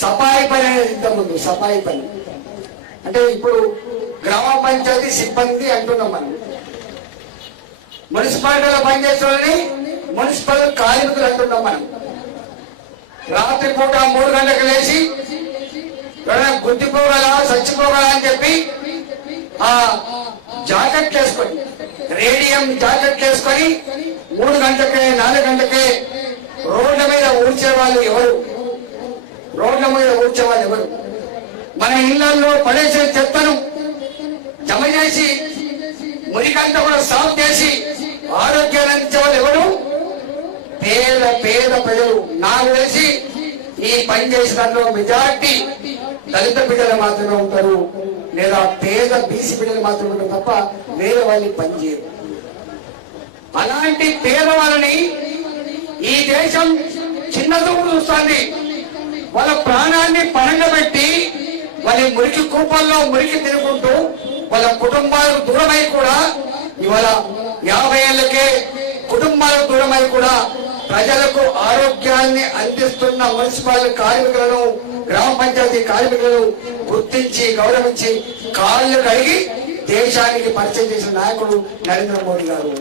సఫాయి పని అనేది ఇంతకుముందు సఫాయి పని అంటే ఇప్పుడు గ్రామ పంచాయతీ సిబ్బంది అంటున్నాం మనం. మున్సిపాలిటీలో పనిచేసే వాళ్ళని మున్సిపల్ కార్మికులు అంటున్నాం మనం. రాత్రి పూట 3 గంటలకు లేచి గుద్దిపోగల చచ్చిపోగల అని చెప్పి ఆ జాకెట్ వేసుకొని రేడియం జాకెట్ వేసుకొని 3 గంటలకే 4 గంటలకే రోడ్ల మీద ఊడ్చే వాళ్ళు ఎవరు? రోడ్ల మీద ఊడ్చే వాళ్ళు ఎవరు? మన ఇళ్లలో పడేసే చెత్తను జమ చేసి మురికంతా కూడా సాఫ్ చేసి ఆరోగ్యాన్ని అందించే వాళ్ళు ఎవరు? పేద పేద ప్రజలు. నాకు తెలిసి ఈ పని చేసిన దాంట్లో మెజార్టీ దళిత బిడ్డలు మాత్రమే ఉంటారు, లేదా పేద బీసీ బిడ్డలు మాత్రమే ఉంటారు తప్ప వేరే వాళ్ళని పనిచేయరు. అలాంటి పేదవాళ్ళని ఈ దేశం చిన్న చూపు చూస్తుంది. వాళ్ళ ప్రాణాన్ని పణంగా పెట్టి వాళ్ళ మురికి కూపంలో మురికి తిరుగుకుంటూ వాళ్ళ కుటుంబాలకు దూరమై కూడా ఇవాళ 50 ఏళ్లకే కుటుంబాలకు దూరమై కూడా ప్రజలకు ఆరోగ్యాన్ని అందిస్తున్న మున్సిపల్ కార్మికులను గ్రామ పంచాయతీ కార్మికులను గుర్తించి గౌరవించి కాళ్ళు కడిగి దేశానికి పరిచయం చేసిన నాయకుడు నరేంద్ర మోడీ గారు.